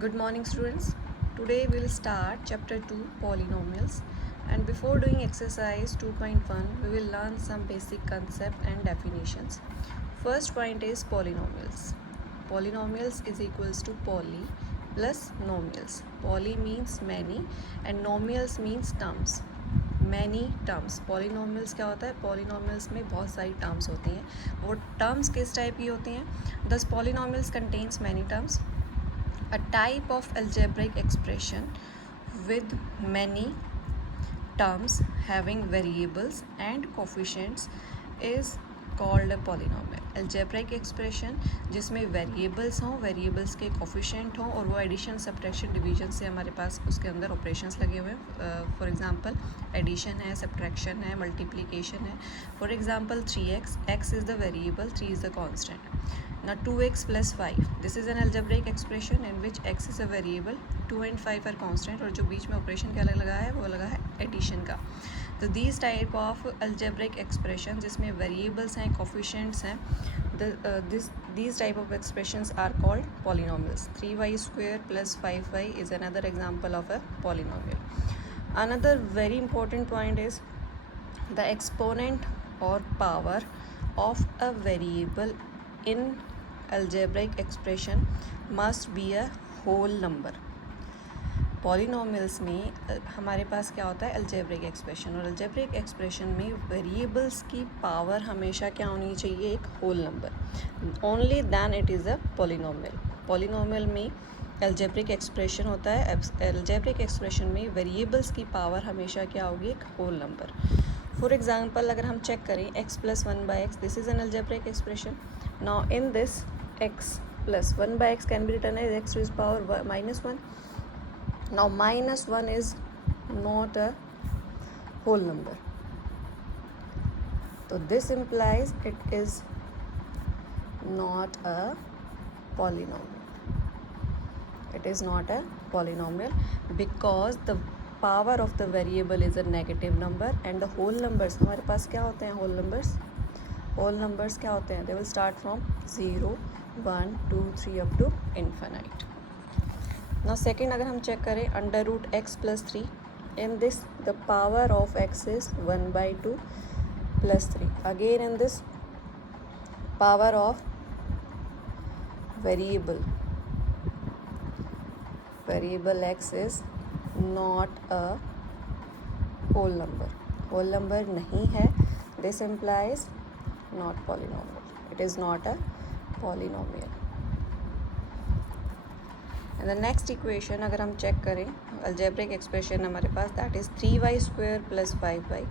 Good morning, students. Today we'll start chapter 2 polynomials, and before doing exercise 2.1 we will learn some basic concept and definitions. First point is polynomials. Polynomials is equals to poly plus nomials. Poly means many and nomials means terms. Many terms polynomials क्या होता है? Polynomials में बहुत सारी terms होती हैं. वो terms किस टाइप की होती हैं? दस polynomials contains many terms. A type of algebraic expression with many terms having variables and coefficients is called a polynomial. algebraic expression जिसमें variables हों, variables के coefficient हों और वो addition, subtraction, division से हमारे पास उसके अंदर operations लगे हुए हैं. For example addition है, subtraction है, multiplication है. For example 3x, x is the variable, 3 is the constant. Now 2x plus 5, this is an algebraic expression in which x is a variable, 2 and 5 are constant और जो बीच में operation क्या लगा है वो लगा है एडिशन का. तो these type of algebraic expression जिसमें variables हैं, coefficients हैं, these type of expressions are called polynomials. 3y square plus 5y is another example of a polynomial. Another very important point is the exponent or power of a variable in algebraic expression must be a whole number. Polynomials में हमारे पास क्या होता है? Algebraic expression. और algebraic expression में variables की power हमेशा क्या होनी चाहिए? एक whole number. Only then it is a polynomial. Polynomial में अलजेब्रिक एक्सप्रेशन होता है. अलजेब्रिक एक्सप्रेशन में वेरिएबल्स की पावर हमेशा क्या होगी? एक होल नंबर. फॉर एग्जांपल अगर हम चेक करें x plus 1 by x, this is an algebraic expression. Now in this x plus 1 by x can be written as x to its power minus 1. Now minus 1 is not a whole number. So this implies it is not a polynomial. It is not a polynomial because the power of the variable is a negative number and the whole numbers हमारे पास क्या होते हैं? whole numbers. whole numbers क्या होते हैं? they will start from 0, 1, 2, 3 up to infinite. Now second अगर हम चेक करें under root x plus 3, in this the power of x is 1/2 plus 3. Again in this power of variable x is not a whole number. Whole number नहीं है. This implies not polynomial. It is not a polynomial. And the next equation अगर हम check करें algebraic expression हमारे पास that is 3y square plus 5y,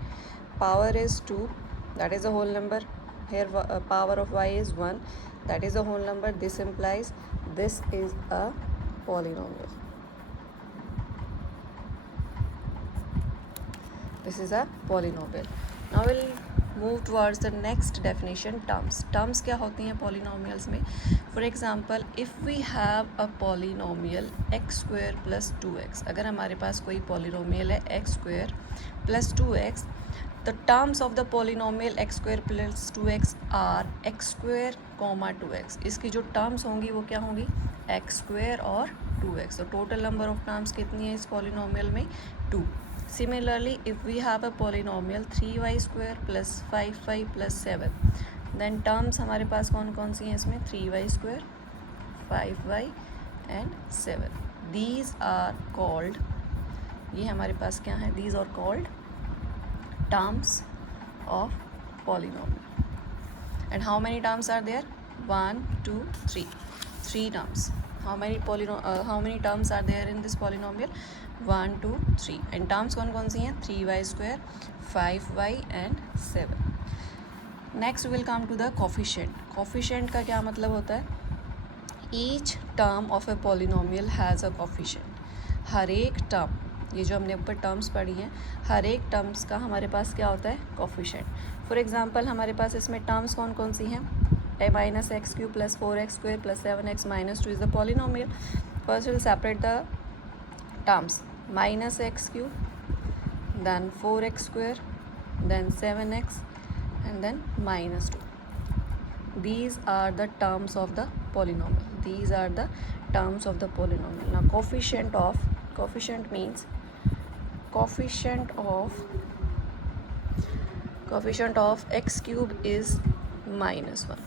power is 2, that is a whole number. Hair power of y is 1, that is a whole number. This implies this is a polynomial. This is a polynomial. Now will move towards the next definition. Terms क्या होती हैं polynomials में? For example if we have a polynomial x square plus 2x, अगर हमारे पास कोई polynomial है x square plus 2x, the terms of the polynomial x square plus 2x are x square comma 2x. इसकी जो terms होंगी वो क्या होंगी? एक्स स्क्वायर और 2x. तो टोटल नंबर ऑफ टर्म्स कितनी है इस पॉलीनोमियल में? 2. Similarly, if we have a polynomial 3y square plus 5y plus 7, then terms हमारे पास कौन कौन सी हैं इसमें? 3y square, 5y and 7. These are called, ये हमारे पास क्या है? These are called terms of polynomial. And how many terms are there? 1, 2, 3. 3 terms. How many terms are there in this polynomial? 1, 2, 3. and terms कौन कौन सी हैं? 3y square, 5y and 7. next we will come to the coefficient. coefficient का क्या मतलब होता है? each term of a polynomial has a coefficient. हर एक term, ये जो हमने ऊपर टर्म्स पढ़ी हैं, हर एक टर्म्स का हमारे पास क्या होता है? कोफिशेंट. फॉर एग्जांपल हमारे पास इसमें टर्म्स कौन कौन सी हैं? a minus x cube plus 4x square plus 7x minus 2 is the polynomial. First we will separate the terms. minus x cube, then 4x square, then 7x and then minus 2. These are the terms of the polynomial. These are the terms of the polynomial. Now coefficient means coefficient of x cube is -1,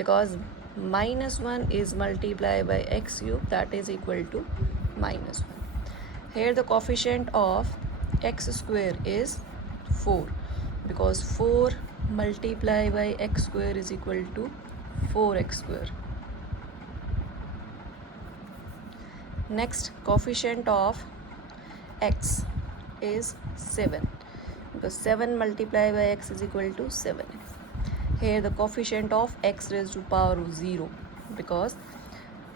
because -1 is multiplied by x cube, that is equal to -1. Here the coefficient of x square is 4, because 4 multiplied by x square is equal to 4x square. Next, coefficient of x is 7, because 7 multiplied by x is equal to 7x. Here the coefficient of x raised to power 0, because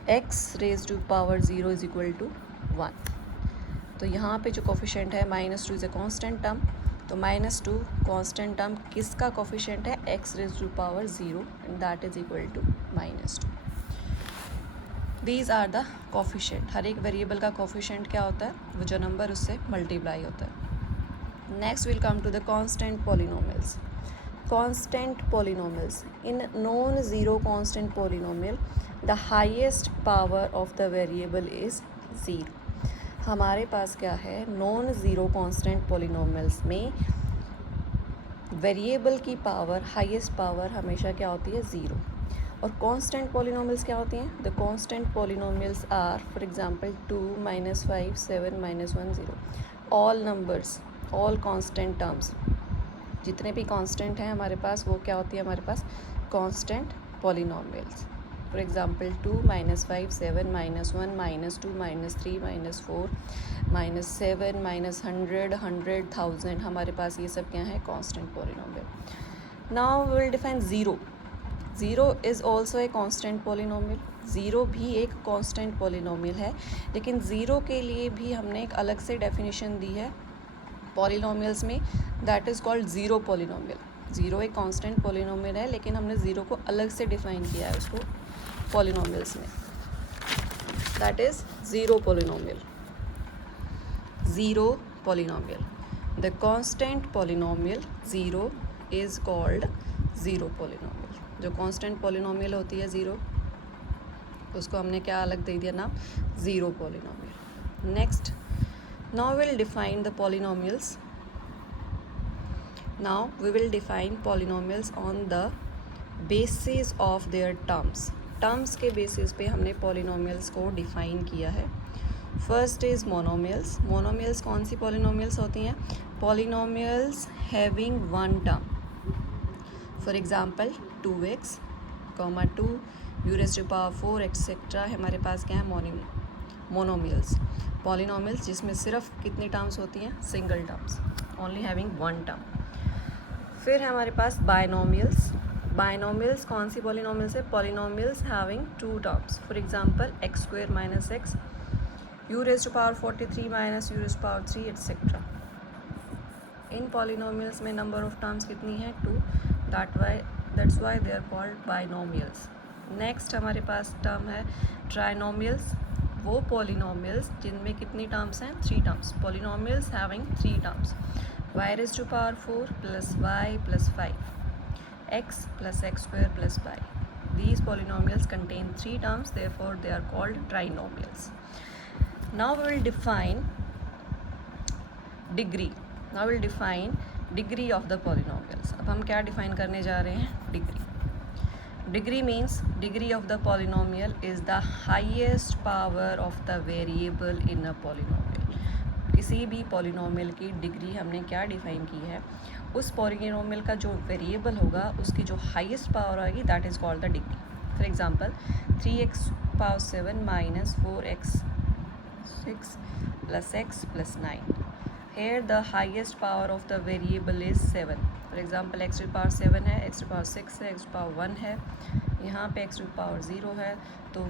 x raised to power 0 is equal to 1. तो यहाँ पे जो coefficient है -2 is a constant term, तो -2 constant term किसका coefficient है? x raise to power 0 and that is equal to -2. These are the coefficient. हर एक वेरिएबल का कोफिशेंट क्या होता है? वो जो नंबर उससे मल्टीप्लाई होता है. Next will come to the constant polynomials. Constant polynomials. In non zero constant polynomial the highest power of the variable is 0. हमारे पास क्या है? नॉन ज़ीरो कांस्टेंट पॉलिनोमियल्स में वेरिएबल की पावर, हाईएस्ट पावर हमेशा क्या होती है? 0. और कांस्टेंट पॉलिनोमियल्स क्या होती हैं? The constant polynomials are for example 2, -5, 7, -1, 0. All numbers, all constant terms, जितने भी कांस्टेंट हैं हमारे पास, वो क्या होती है हमारे पास? Constant polynomials. फॉर एग्जांपल 2, -5, 7, -1, -2, -3, -4, -7, -100, 100, 1000, हमारे पास ये सब क्या है? Constant polynomial. Now we will define 0. 0 is also a constant polynomial. 0 भी एक कांस्टेंट पॉलिनोमियल है, लेकिन 0 के लिए भी हमने एक अलग से डेफिनेशन दी है पॉलिनोमियल्स में, that is called zero polynomial. 0 एक कांस्टेंट पॉलिनोमियल है, लेकिन हमने 0 को अलग से डिफाइन किया है उसको पॉलिनोमियल्स में, that is zero polynomial. Zero polynomial. The constant polynomial 0 is called zero polynomial. जो कांस्टेंट पॉलिनोमियल होती है 0, उसको हमने क्या अलग दे दिया नाम? Zero polynomial. Next, now we will define the polynomials. Now we will define polynomials on the basis of their terms. Terms के बेसिस पे हमने पॉलिनोमियल्स को डिफ़ाइन किया है. First is monomials. मोनोमियल्स कौन सी पॉलिनोमियल्स होती हैं? Polynomials having one term. For example 2x, 2 u raised to power 4 etcetera हमारे पास क्या है? मोनोमियल्स. पॉलिनोमियल्स जिसमें सिर्फ कितनी टर्म्स होती हैं? Single terms, only having one term. फिर है हमारे पास बाइनोमियल्स. बाइनोमियल्स कौन सी पॉलिनोमियल्स है? Polynomials having two terms. For example x² - x, u raised to power 43 - u raised to power 3 etcetera. इन पॉलिनोमियल्स में नंबर ऑफ टर्म्स कितनी है? 2. That's why they are called binomials. Next हमारे पास term है ट्राइनोमियल्स. वो polynomials जिनमें कितनी टर्म्स हैं? 3 terms. Polynomials having 3 terms. y raised to power 4 + y + 5, x + x² + y. These polynomials contain 3 terms, therefore they are called trinomials. Now we will define degree. Now we will define degree of the polynomials. अब हम क्या define करने जा रहे हैं? Degree. Degree means degree of the polynomial is the highest power of the variable in a polynomial. किसी भी polynomial की डिग्री हमने क्या डिफाइन की है? उस polynomial का जो वेरिएबल होगा उसकी जो highest power आएगी, that is called the degree. For example 3x power 7 - 4x 6 + x + 9. Here the highest power of the variable is 7. For example x to the power 7 है, x to the power 6 है, x to the power 1 है, यहाँ पे x to the power 0 है, तो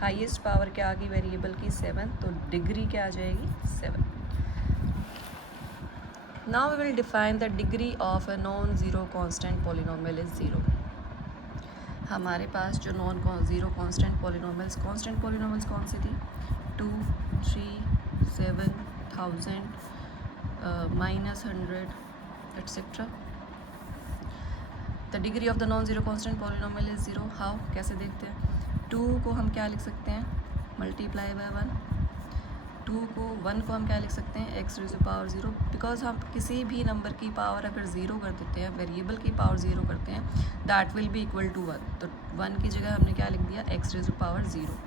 highest power क्या आ गई variable की? 7. तो डिग्री क्या आ जाएगी? 7. Now we will define the degree of a non zero constant polynomial is 0. हमारे पास जो नॉन ज़ीरो कांस्टेंट पॉलिनोमियल्स कौन सी थी? 2, 3, 7, 1000, -100 etcetera. The degree of the non zero constant polynomial is 0. How? कैसे देखते हैं? 2 को हम क्या लिख सकते हैं, मल्टीप्लाई बाय 1। 2 को 1 को हम क्या लिख सकते हैं, x raise to power 0, because हम किसी भी नंबर की पावर अगर 0 कर देते हैं, वेरिएबल की पावर 0 करते हैं, that will be equal to 1। तो 1 की जगह हमने क्या लिख दिया, x रेज़ टू पावर 0।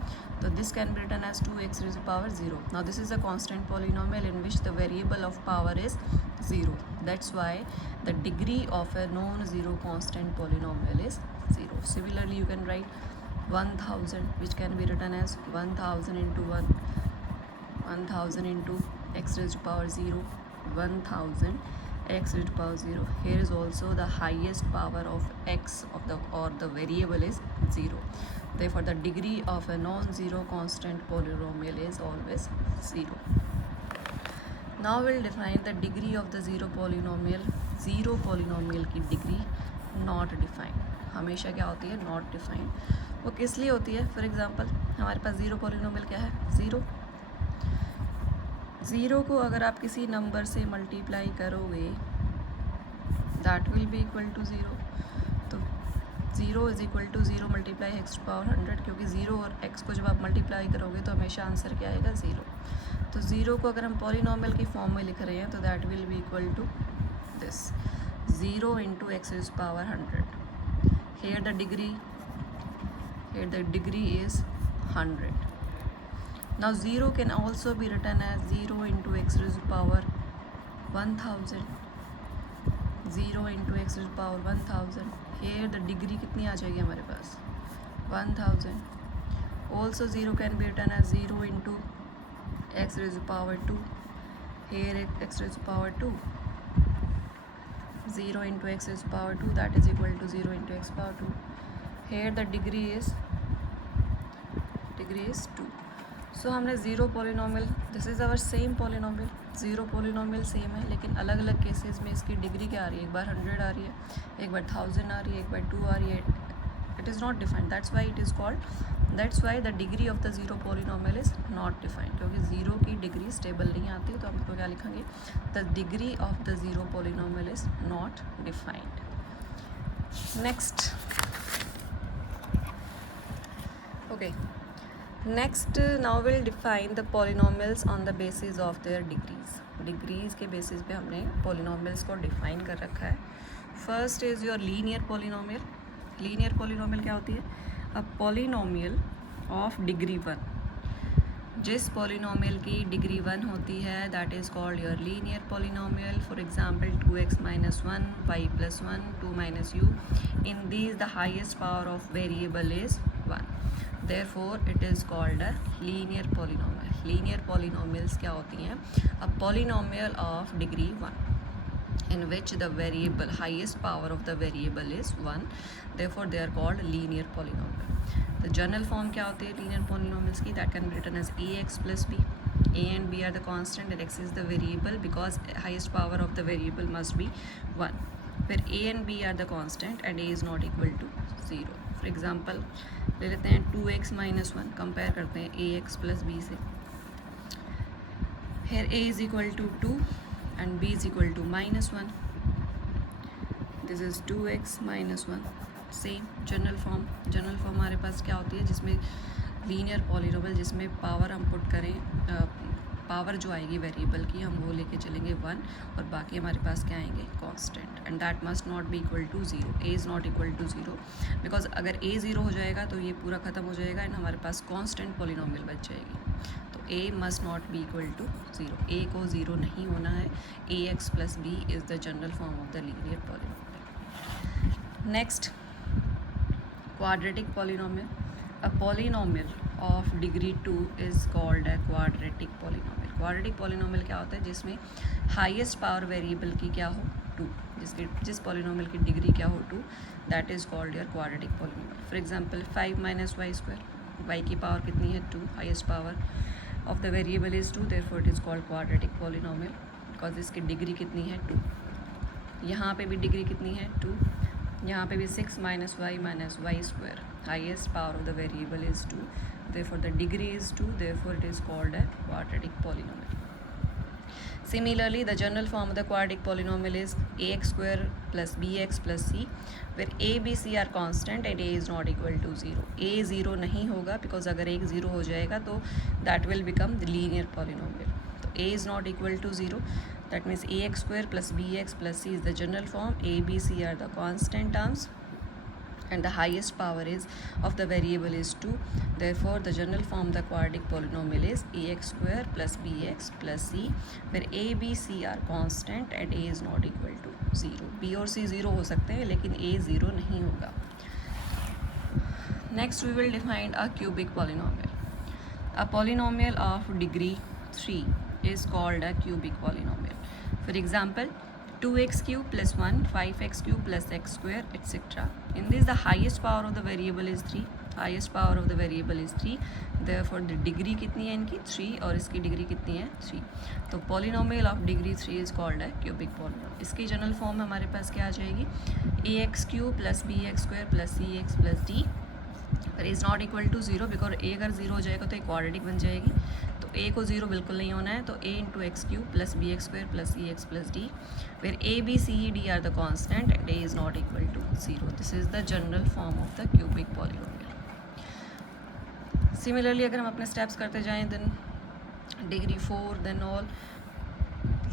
तो this can be written as 2x raise to power 0। Now this is a constant polynomial in which the variable of power is 0. That's why the degree of a non-zero constant polynomial is 0. Similarly, you can write 1000, which can be written as 1000 into 1, 1000 into x raised to power 0, 1000 x raised to power 0. Here is also the highest power of x of the variable is 0. Therefore, the degree of a non-zero constant polynomial is always 0. Now we'll define the degree of the zero polynomial. Zero polynomial की degree not defined. हमेशा क्या होती है, not defined. वो किस लिए होती है, फॉर एग्जाम्पल हमारे पास ज़ीरो पोलिनोमियल क्या है, ज़ीरो। ज़ीरो को अगर आप किसी नंबर से मल्टीप्लाई करोगे that will be equal to zero. तो zero is equal to zero multiply x to power 100, क्योंकि ज़ीरो और एक्स को जब आप मल्टीप्लाई करोगे तो हमेशा आंसर क्या आएगा, ज़ीरो। तो ज़ीरो को अगर हम पॉलिनोमियल की फॉर्म में लिख रहे हैं तो that will be equal to this, zero into x is power 100। Here the degree is 100. Now zero can also be written as zero into x is power 1000, zero into x is power 1000. Here the degree कितनी आ जाएगी हमारे पास, 1000. Also zero can be written as zero into x raised to power 2. Here x raised to power 2. 0 into x raised to power 2, that is equal to 0 into x power 2. Here the degree is 2. So हमने zero polynomial, this is our same polynomial, zero polynomial same है, लेकिन अलग अलग cases में इसकी degree क्या आ रही है, एक बार 100 आ रही है, एक बार 1000 आ रही है, एक बार 2 आ रही है. It is not defined. That's why it is called. That's why the degree of the zero polynomial is not defined. क्योंकि ज़ीरो की डिग्री स्टेबल नहीं आती, तो हम इसको क्या लिखेंगे, the degree of the zero polynomial is not defined. Next. Okay. Next, now we'll define the polynomials on the basis of their degrees. Degrees के basis पे हमने polynomials को define कर रखा है. First is your linear polynomial. Linear polynomial क्या होती है, अ पोलिनोमियल ऑफ डिग्री 1. जिस पोलिनोमियल की डिग्री 1 होती है that is called your linear polynomial. For example 2x minus 1, y plus 1, 2 minus u. In these the highest power of variable is 1. Therefore it is called a linear polynomial. Linear polynomials क्या होती हैं, a polynomial of degree 1 in which the variable highest power of the variable is 1. Therefore they are called linear polynomial. The general form क्या होती है linear polynomials की, that can be written as ax plus b. a and b are the constant and x is the variable, because highest power of the variable must be 1. फिर a and b are the constant and a is not equal to 0. For example ले लेते हैं 2x minus 1, compare करते हैं ax plus b से. Here a is equal to 2 and b is equal to minus 1. This is 2x minus 1. Same general form हमारे पास क्या होती है, जिसमें लीनियर पॉलिनोमियल, जिसमें पावर हम पुट करें, पावर जो आएगी वेरिएबल की हम वो लेके चलेंगे 1, और बाकी हमारे पास क्या आएंगे, constant. And that must not be equal to 0. a is not equal to 0, because अगर a 0 हो जाएगा तो ये पूरा ख़त्म हो जाएगा एंड हमारे पास कांस्टेंट पॉलिनोमियल बच जाएगी. तो a must not be equal to 0. a को 0 नहीं होना है. ax plus b is the general form of the linear polynomial. Next, quadratic polynomial. A polynomial of degree 2 is called a quadratic polynomial. Quadratic polynomial क्या होता है, जिसमें highest power variable की क्या हो, 2, जिस polynomial की डिग्री क्या हो 2, that is called your quadratic polynomial. For example 5 minus y square, y की पावर कितनी है, 2, highest power of the variable is 2, therefore it is called quadratic polynomial because इसकी डिग्री कितनी है, 2. यहाँ पे भी डिग्री कितनी है, 2. यहाँ पे भी 6 minus y square, highest power of the variable is 2, therefore the degree is 2, therefore it is called a quadratic polynomial. Similarly, the general form of the quadratic polynomial is ax square plus bx plus c, where a, b, c are constant and a is not equal to 0. a 0 नहीं होगा because अगर एक 0 हो जाएगा तो that will become the linear polynomial. तो a is not equal to 0. That means ax square plus bx plus c is the general form. a, b, c are the constant terms. And the highest power is of the variable is 2. Therefore, the general form of the quadratic polynomial is ax square plus bx plus c, where a, b, c are constant and a is not equal to 0. b और c 0 हो सकते हैं लेकिन a 0 नहीं होगा. Next, we will define a cubic polynomial. A polynomial of degree 3 is called a cubic polynomial. For example, 2x cube plus 1, 5x cube plus x square, etc. In this, the highest power of the variable is 3. Highest power of the variable is 3. Therefore, the degree कितनी है इनकी 3 और इसकी degree कितनी है 3. तो polynomial of degree 3 is called a cubic polynomial. इसकी general form हमारे पास क्या आ जाएगी ax cube plus bx square plus cx plus d, पर is not equal to 0 because a अगर 0 हो जाएगा तो एक क्वाड्रेटिक बन जाएगी. तो a को 0 बिल्कुल नहीं होना है, तो a into x cube plus b x square plus c x plus d, where a, b, c, d are the constant and a is not equal to 0. This is the general form of the cubic polynomial. Similarly अगर हम अपने steps करते जाएँ then degree 4 then all,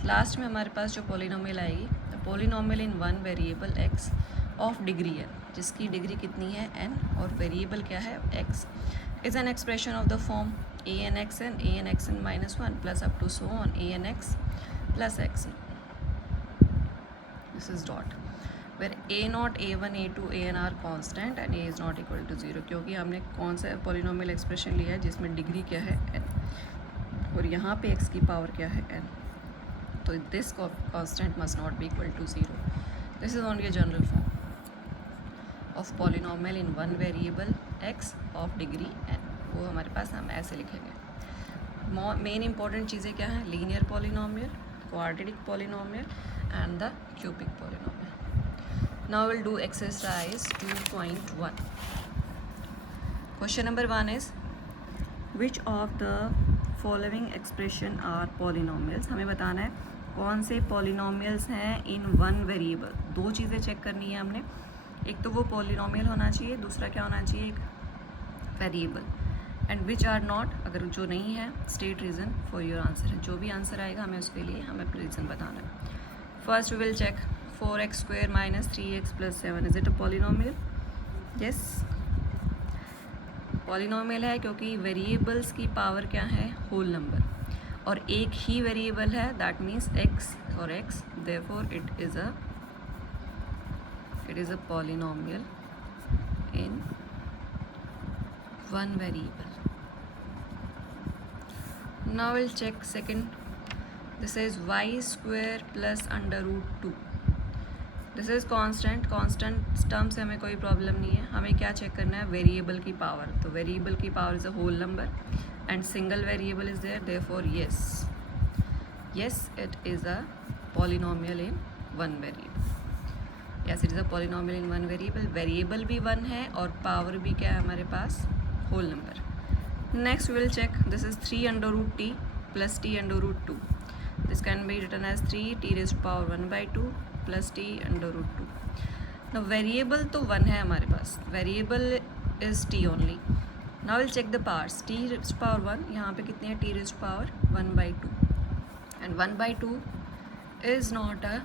last में हमारे पास जो polynomial आएगी the polynomial in one variable x of degree n, जिसकी डिग्री कितनी है n और वेरिएबल क्या है x, is an expression of the form an minus 1 plus up to so on anx plus xn. This is dot where a0, a1, a2, an are constant and a is not equal to 0, क्योंकि हमने कौन सा polynomial expression लिया है जिसमें degree क्या है n और यहाँ पे x की पावर क्या है n. तो this constant must not be equal to 0. This is only a general form of polynomial in one variable x of degree n. वो हमारे पास हम ऐसे लिखेंगे. मेन इंपॉर्टेंट चीज़ें क्या हैं, linear polynomial, quadratic polynomial and the cubic polynomial. Now will do exercise 2.1. Question number 1 is which of the following expression are polynomials. हमें बताना है कौन से पॉलीनोमियल्स हैं इन वन वेरिएबल. दो चीज़ें चेक करनी है हमने, एक तो वो पॉलीनोमियल होना चाहिए, दूसरा क्या होना चाहिए एक variable. And which are not, अगर जो नहीं है state reason for your answer. जो भी आंसर आएगा हमें उसके लिए हमें रीज़न बताना है. First we will check 4x square minus 3x plus 7, is it a polynomial. Yes, polynomial है क्योंकि वेरिएबल्स की पावर क्या है होल नंबर और एक ही वेरिएबल है, दैट मीन्स x और x, therefore it is a polynomial in one variable. Now we'll check second. This is y square plus under root 2. This is constant. Constant term से हमें कोई problem नहीं है. हमें क्या चेक करना है, वेरिएबल की पावर. तो वेरिएबल की power is a whole number and single variable is there, therefore yes it is a polynomial in one variable. Yes, it is a polynomial in one variable. Variable भी one है और power भी क्या है हमारे पास, whole number. Next we will check, this is 3 under root t plus t under root 2. This can be written as 3 t raised to power 1 by 2 plus t under root 2. Now variable तो 1 है हमारे पास, variable is t only. Now we'll check the powers. t raised to power 1, यहाँ पे कितनी है, t raised to power 1 by 2 and 1 by 2 is not a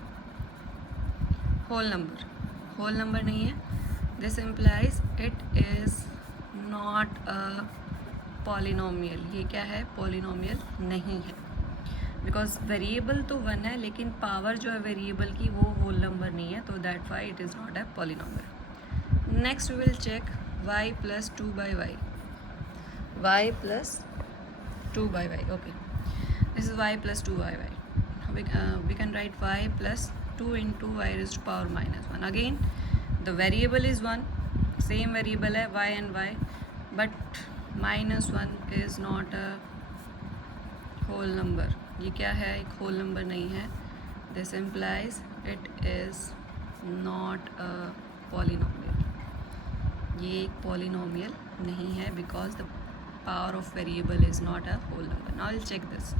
whole number नहीं है. This implies it is not a polynomial. ये क्या है, polynomial नहीं है बिकॉज वेरिएबल तो 1 है लेकिन पावर जो है वेरिएबल की वो होल नंबर नहीं है, तो that why it is not a polynomial. Next we will check y plus 2 by y. y plus 2 by y, okay, this is y plus 2 by y. We can write y plus 2 into y raised to power minus 1. Again the variable is 1, same variable है y and y, but minus 1 is not a whole number. ये क्या है, एक whole number नहीं है. This implies it is not a polynomial. ये एक polynomial नहीं है because the power of variable is not a whole number. Now will check this.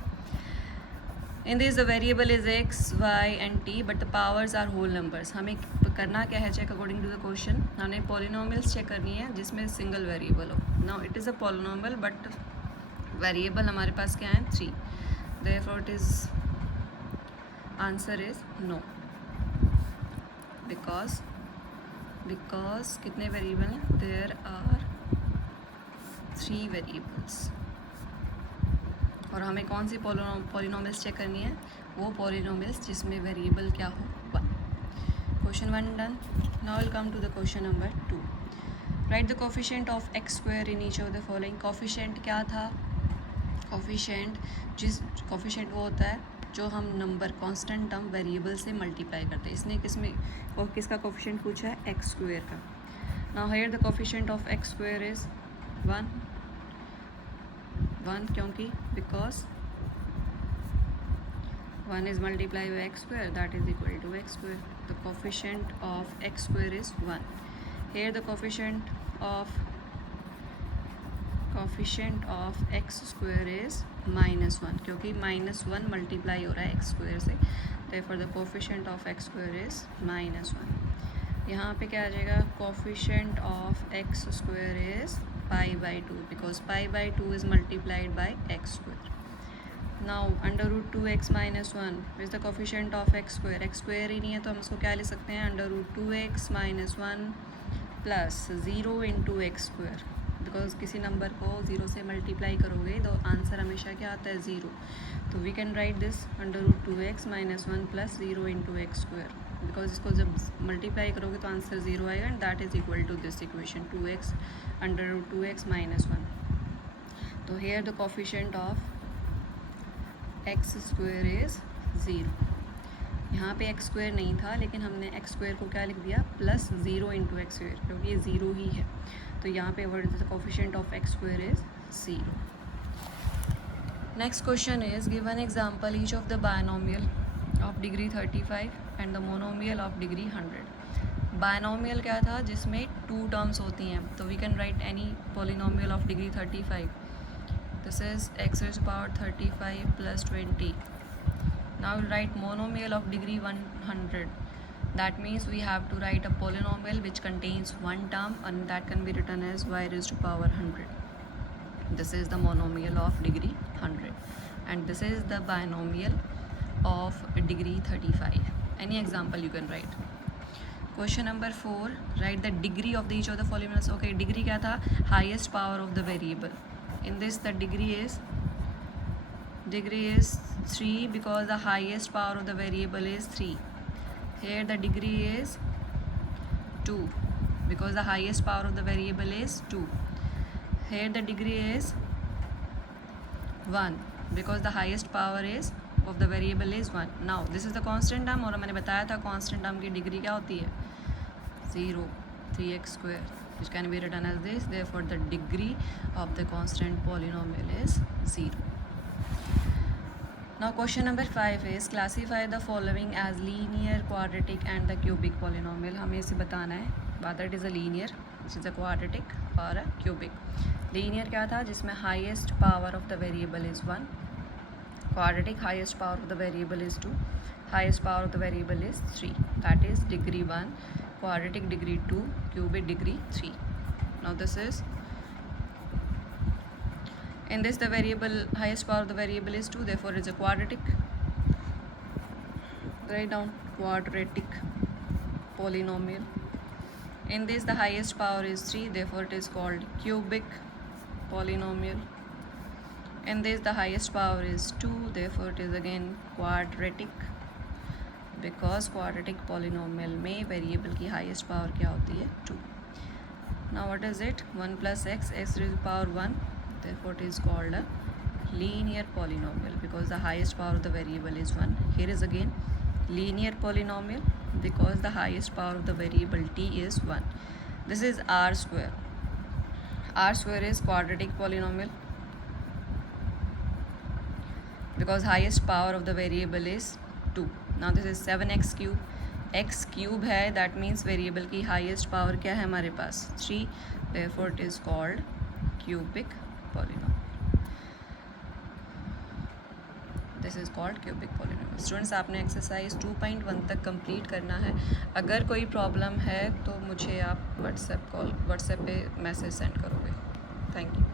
In this the variable is x, y and t but the powers are whole numbers. हमें करना क्या है check according to the question. हमें polynomials check करनी है जिसमें single variable हो. Now it is a polynomial but variable हमारे पास क्या है 3. Therefore it is answer is no because कितने वेरिएबल हैं? There are 3 variables. और हमें कौन सी पॉलिनोमियल्स चेक करनी है? वो पॉलिनोमियल्स जिसमें वेरिएबल क्या हो 1. Question 1 done. Now will come to the question number 2. Write the coefficient of x square in each of the following. Coefficient क्या था? कोफिशिएंट वो होता है जो हम नंबर कांस्टेंट टर्म वेरिएबल से मल्टीप्लाई करते हैं. इसने किसका कोफिशिएंट पूछा है? एक्स स्क्वायर का. Now here the coefficient of x square is 1. क्योंकि because 1 is multiplied by x square, that is equal to x square. The coefficient of x square is 1. Here the coefficient of x square is -1 क्योंकि -1 multiply हो रहा है x square से. Therefore the coefficient of x square is -1. यहाँ पे क्या आ जाएगा? Coefficient of x square is pi by 2 because pi by 2 is multiplied by x square. Now under root 2x minus 1 is the coefficient of x square. x square ही नहीं है तो हम इसको क्या ले सकते हैं? under root 2x minus 1 plus 0 into x square. Because किसी नंबर को 0 से मल्टीप्लाई करोगे तो आंसर हमेशा क्या आता है? 0. तो we can write this under root 2x minus 1 plus 0 into x square. Because इसको जब मल्टीप्लाई करोगे तो आंसर 0 आएगा and that is equal to this equation 2x under root 2x minus 1. तो here the coefficient of x square is 0. यहाँ पे x square नहीं था लेकिन हमने एक्स स्क्वायर को क्या लिख दिया? प्लस 0 इंटू एक्स स्क्वायर क्योंकि ये 0 ही है. तो यहाँ पे what is the coefficient of x square is 0. Next question is given example each of the binomial of degree 35 and the monomial of degree 100. Binomial क्या था? जिसमें 2 टर्म्स होती हैं. तो we can write any polynomial of degree 35. This is x raised to the power 35 plus 20. Now we'll write monomial of degree 100. That means we have to write a polynomial which contains one term and that can be written as y raised to power 100. This is the monomial of degree 100 and this is the binomial of degree 35. Any example you can write. Question number 4. Write the degree of each of the polynomials. Okay, degree क्या था? Highest power of the variable. In this the degree is 3 because the highest power of the variable is 3. Here the degree is 2 because the highest power of the variable is 2. Here the degree is 1 because the highest power is of the variable is 1. Now this is the constant term और मैंने बताया था constant term की degree क्या होती है? 0. 3x square which can be written as this. Therefore the degree of the constant polynomial is 0. Now question number 5 is classify the following as linear, quadratic and the cubic polynomial. हमें इसे बताना है whether it is a linear, which is a quadratic or a cubic. Linear क्या था? जिसमें highest power of the variable is 1. Quadratic highest power of the variable is 2. Highest power of the variable is 3. That is degree 1. Quadratic degree 2, cubic degree 3. Now this is, in this the variable highest power of the variable is 2, therefore it's a quadratic. Write down quadratic polynomial. In this the highest power is 3, therefore it is called cubic polynomial. In this the highest power is 2, therefore it is again quadratic. Because quadratic polynomial में variable की highest power क्या होती है? 2. Now what is it? 1 plus x raised to the power 1. Therefore it is called a linear polynomial because the highest power of the variable is 1. Here is again linear polynomial because the highest power of the variable t is 1. This is r square. R square is quadratic polynomial because highest power of the variable is 2. Now this is 7x cube. x cube है, that means variable की highest power क्या है हमारे पास? 3. Therefore it is called cubic polynomial. This is called cubic polynomial. Students, आपने exercise 2.1 तक complete करना है। अगर कोई प्रॉब्लम है तो मुझे आप व्हाट्सएप पे मैसेज सेंड करोगे। Thank you.